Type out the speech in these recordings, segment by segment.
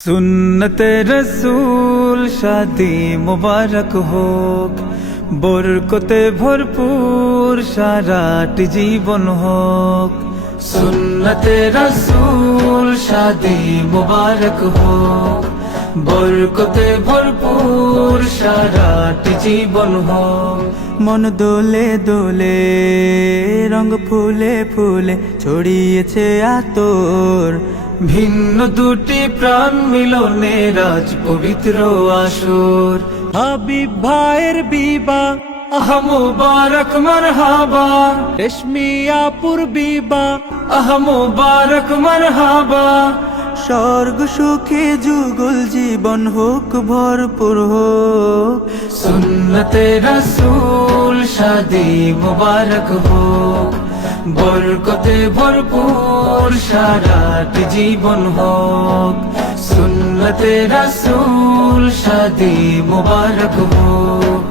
सुन्नते रसूल शादी मुबारक होक, बरकते भरपूर साराटी जीवन होक। सुन्नते रसूल शादी मुबारक होक, बरकते भरपूर साराटी जीवन होक। मन दोले दोले रंग फुले फुले ছড়িয়েছে আতর, ভিন্ন দুটি প্রাণ মিলনে রাজ পবিত্র আসর। হাবিব ভাইয়ের বিবাহ আহ মুবারক মারহাবা, রেশমি আপুর বিবাহ আহ মুবারক মারহাবা। স্বর্গ সুখে যুগল জীবন হোক ভরপুর হোক। সুন্নতে রাসূল শাদি মুবারক হোক, বরকতে ভরপুর সারাটি জীবন হোক। সুন্নতে রাসূল শাদি মুবারক হোক,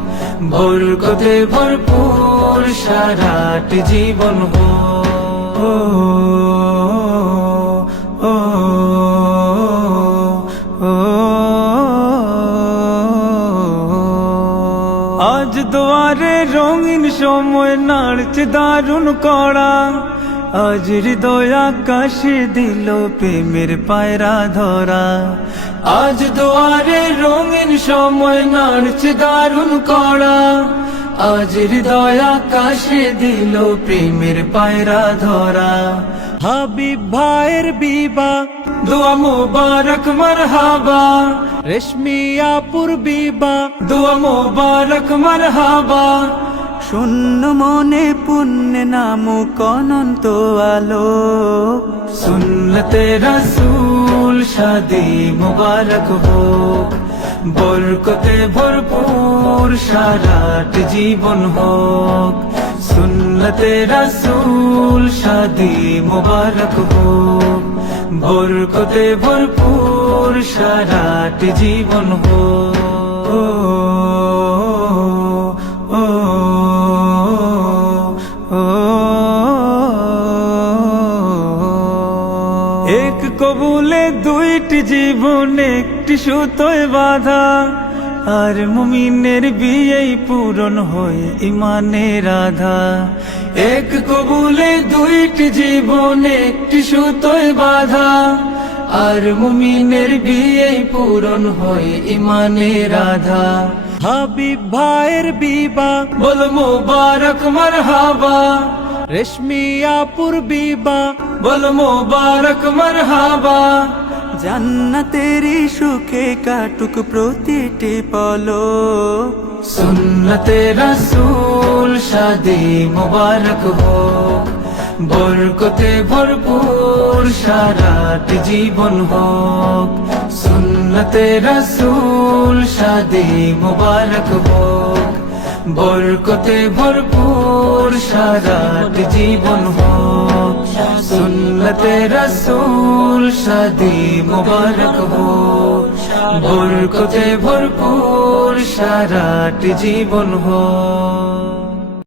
বরকতে ভরপুর সারাটি জীবন হোক। আজ দুয়ারে রঙিন সময় নাড়ছে দারুণ কড়া, আজ হৃদয় আকাশে দিল প্রেমের পায়রা ধরা। আজ দুয়ারে রঙিন সময় নাড়ছে দারুণ কড়া, আজ হৃদয় আকাশে দিল প্রেমের পায়রা ধরা। হাবিব ভাইয়ের বিবাহ দোয়া মুবারক মারহাবা, রেশমি আপুর বিবাহ দোয়া মুবারক মারহাবা। শূন্য মনে পুণ্যে নামুক অনন্ত আলো, সুন্নতে রাসূল শাদি মুবারক হোক, বরকতে ভরপুর সারাটি জীবন হোক। সুন্নতে রাসূল শাদি মুবারক হোক, বরকতে ভরপুর সারাটি জীবন হোক। এক কবুলে দুইটি জীবন একটি সুতোয় বাঁধা, আর মুমিনের বিয়েই পূরণ হয় ইমানের আধা। এক কবুলে দুইটি জীবন একটি সুতোয় বাঁধা, আর মুমিনের বিয়েই পূরণ হয় ইমানের আধা। হাবিব ভাইয়ের বিবাহ বল মুবারক মারহাবা, রেশমি আপুর বিবাহ বল মুবারক মারহাবা। জান্নাতেরই সুখে কাটুক প্রতিটি পলক, সুন্নতে রাসূল শাদি মুবারক হোক, বরকতে ভরপুর সারাটি জীবন হোক। সুন্নতে রাসূল শাদি মুবারক হোক, বরকতে ভরপুর সারাটি জীবন হোক। সুন্নতে রাসূল শাদি মুবারক হোক, বরকতে ভরপুর সারাটি জীবন হোক।